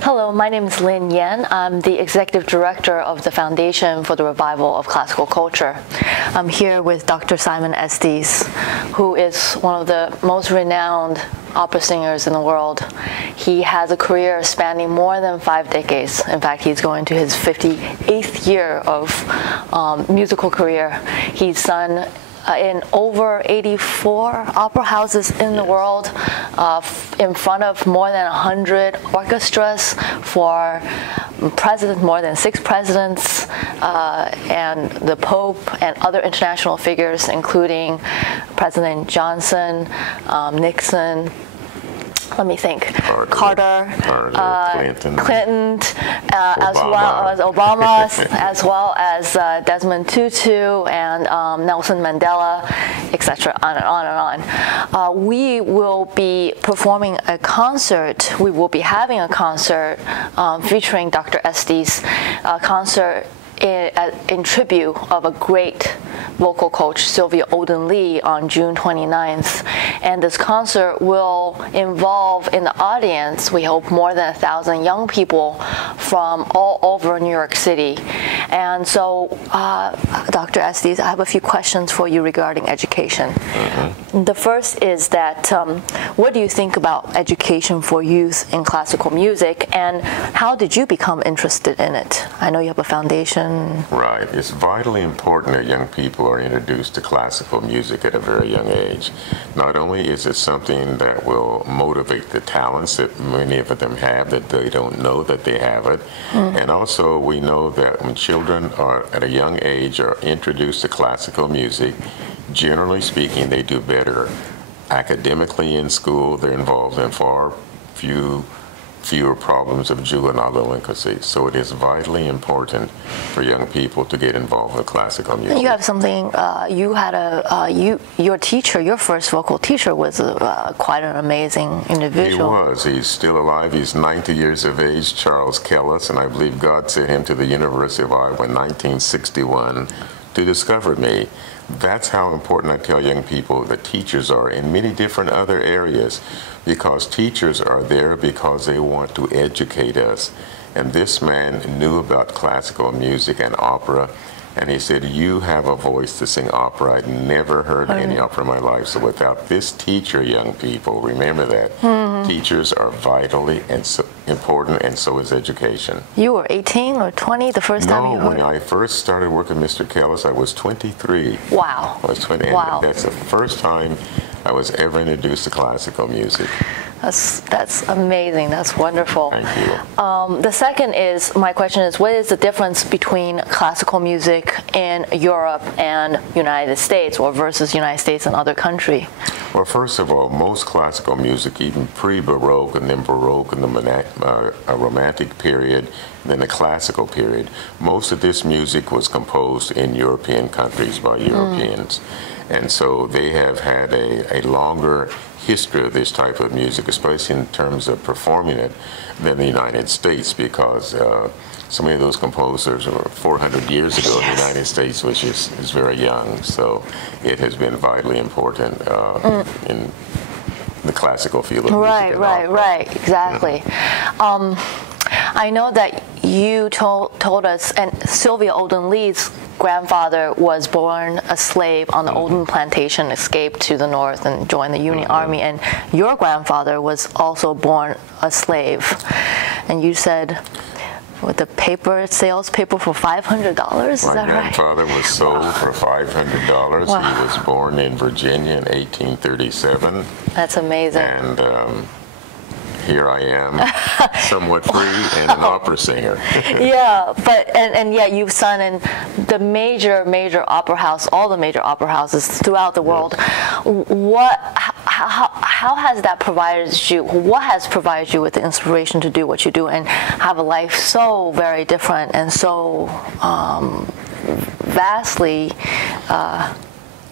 Hello, my name is Lynn Yen. I'm the Executive Director of the Foundation for the Revival of Classical Culture. I'm here with Dr. Simon Estes, who is one of the most renowned opera singers in the world. He has a career spanning more than 5 decades. In fact, he's going to his 58th year of musical career. He's sung in over 84 opera houses in the world, in front of more than 100 orchestras for more than 6 presidents, and the Pope and other international figures, including President Johnson, Nixon, let me think, Carter, Clinton, as well as Obama, as well as Desmond Tutu and Nelson Mandela, etc., on and on and on. We will be performing a concert. We will be having a concert featuring Dr. Estes, a concert in tribute of a great vocal coach, Sylvia Olden-Lee, on June 29th. And this concert will involve in the audience, we hope, more than 1,000 young people from all over New York City. And so, Dr. Estes, I have a few questions for you regarding education. The first is that, what do you think about education for youth in classical music, and how did you become interested in it? I know you have a foundation. Right. It's vitally important that young people are introduced to classical music at a very young age. Not only is it something that will motivate the talents that many of them have that they don't know that they have it, and also we know that when children are at a young age are introduced to classical music, generally speaking, they do better academically in school. They're involved in far fewer problems of juvenile delinquency. So it is vitally important for young people to get involved with classical music. You have something, you had your teacher, your first vocal teacher was quite an amazing individual. He was. He's still alive. He's 90 years of age, Charles Kellis, and I believe God sent him to the University of Iowa in 1961 to discover me. That's how important I tell young people that teachers are in many different other areas, because teachers are there because they want to educate us. And this man knew about classical music and opera, and he said, you have a voice to sing opera. I'd never heard any opera in my life. So without this teacher, young people, remember that. Teachers are vitally and so important, and so is education. You were 18 or 20 the first time you heard? No, when I first started working with Mr. Kellis, I was 23. Wow. I was 20. Wow. And that's the first time I was ever introduced to classical music. That's amazing. That's wonderful. Thank you. The second is, my question is, what is the difference between classical music in Europe and United States, or versus United States and other country? Well, first of all, most classical music, even pre-Baroque and then Baroque and the Romantic period, and then the classical period, most of this music was composed in European countries by Europeans. And so they have had a longer history of this type of music, especially in terms of performing it, than the United States, because so many of those composers were 400 years ago in the United States, which is very young. So it has been vitally important in the classical field of music. Right, exactly. I know that you told us, and Sylvia Olden-Lee's grandfather was born a slave on the Olden plantation, escaped to the north and joined the Union Army, and your grandfather was also born a slave. And you said, with the sales paper for $500, is that right? My grandfather was sold for $500. Wow. He was born in Virginia in 1837. That's amazing. And here I am, somewhat free and an opera singer. Yeah, but and yet you've sung in the major opera house, all the major opera houses throughout the world. How has that provided you? What has provided you with the inspiration to do what you do and have a life so very different and so vastly?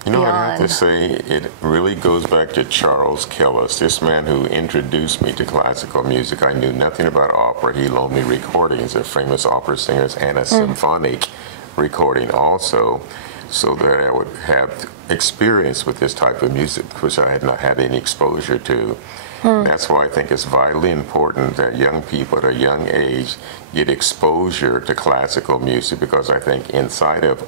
You know what I have to say? It really goes back to Charles Kellis, this man who introduced me to classical music. I knew nothing about opera. He loaned me recordings of famous opera singers and a symphonic recording also, so that I would have experience with this type of music, which I had not had any exposure to. That's why I think it's vitally important that young people at a young age get exposure to classical music, because I think inside of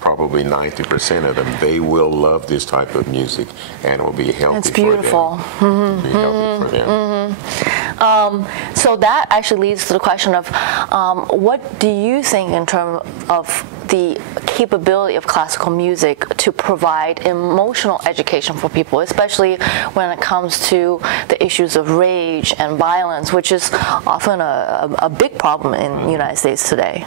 probably 90% of them, they will love this type of music, and it will be healthy It's beautiful. for them. It'll be healthy for them. So that actually leads to the question of what do you think in terms of the capability of classical music to provide emotional education for people, especially when it comes to the issues of rage and violence, which is often a big problem in the United States today?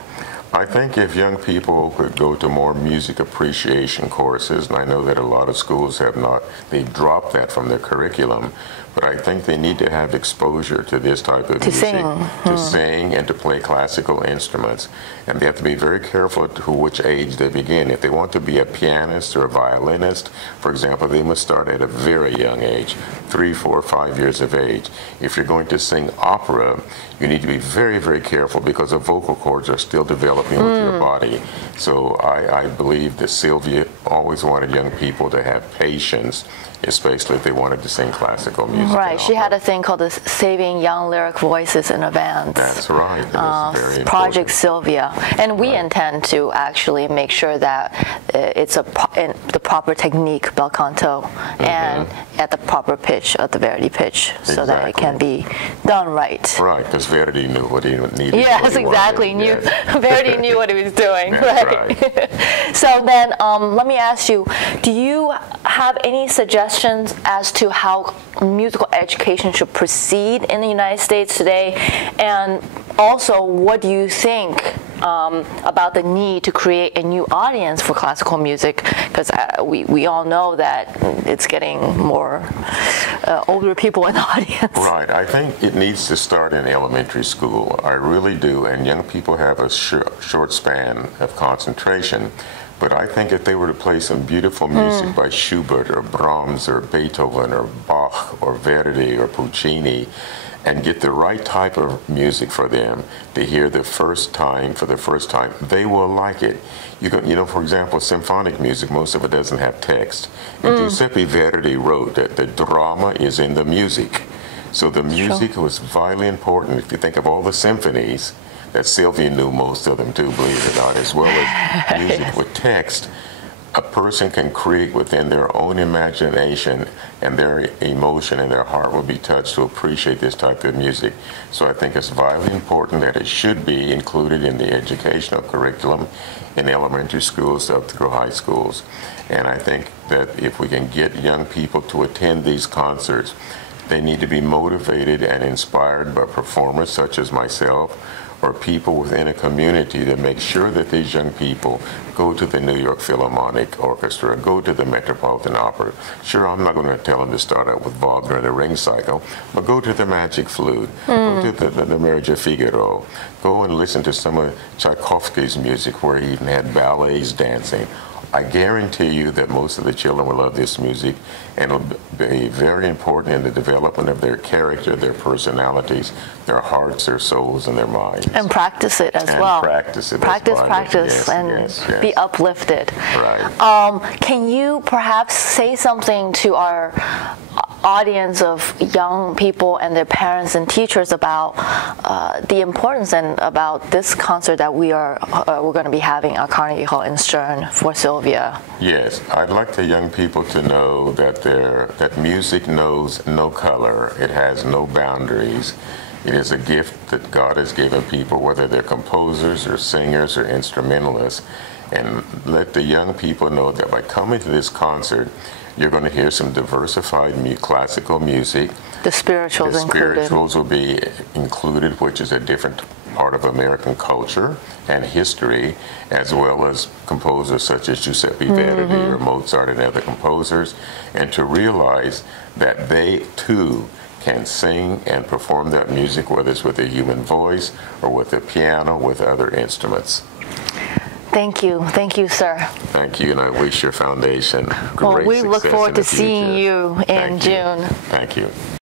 I think if young people could go to more music appreciation courses, and I know that a lot of schools have not, they've dropped that from their curriculum, but I think they need to have exposure to this type of music, to sing and to play classical instruments. And they have to be very careful to which age they begin. If they want to be a pianist or a violinist, for example, they must start at a very young age, 3, 4, 5 years of age. If you're going to sing opera, you need to be very, very careful, because the vocal cords are still developing with your body. So I believe that Sylvia always wanted young people to have patience, especially if they wanted to sing classical music. Right. She had a thing called the Saving Young Lyric Voices in Advance. That's right. That is very Project important. Sylvia. And we intend to actually make sure that it's the proper technique, bel canto, and at the proper pitch, at the Verdi pitch, so that it can be done right. Right, because Verdi knew what he needed. Yes, exactly. Verdi knew what he was doing. That's right. So then, let me ask you: do you have any suggestions as to how musical education should proceed in the United States today? And also, what do you think about the need to create a new audience for classical music? Because we all know that it's getting more older people in the audience. Right. I think it needs to start in elementary school. I really do. And young people have a short span of concentration. But I think if they were to play some beautiful music by Schubert or Brahms or Beethoven or Bach or Verdi or Puccini, and get the right type of music for them to hear for the first time, they will like it. You know, for example, symphonic music, most of it doesn't have text. And Giuseppe Verdi wrote that the drama is in the music. So the music was vitally important. If you think of all the symphonies, that Sylvia knew most of them too, believe it or not, as well as music with text, a person can create within their own imagination, and their emotion and their heart will be touched to appreciate this type of music. So I think it's vitally important that it should be included in the educational curriculum in elementary schools up through high schools. And I think that if we can get young people to attend these concerts, they need to be motivated and inspired by performers such as myself, or people within a community to make sure that these young people go to the New York Philharmonic Orchestra, go to the Metropolitan Opera. Sure, I'm not going to tell them to start out with Wagner and the Ring Cycle, but go to the Magic Flute, go to the Marriage of Figaro, go and listen to some of Tchaikovsky's music, where he even had ballets, dancing. I guarantee you that most of the children will love this music, and it'll be very important in the development of their character, their personalities, their hearts, their souls, and their minds. And practice it as well. Practice it. Practice, yes, and yes. be uplifted. Right. Can you perhaps say something to our audience of young people and their parents and teachers about the importance and about this concert that we're going to be having at Carnegie Hall in Stern for Sylvia? Yes, I'd like the young people to know that that music knows no color. It has no boundaries. It is a gift that God has given people, whether they're composers or singers or instrumentalists. And let the young people know that by coming to this concert, you're going to hear some diversified classical music. The spirituals included. The spirituals will be included, which is a different part of American culture and history, as well as composers such as Giuseppe Verdi or Mozart and other composers, and to realize that they too can sing and perform that music, whether it's with a human voice or with a piano, with other instruments. Thank you, sir. Thank you, and I wish your foundation great Well, we success look forward in the to seeing future. you in June. Thank you.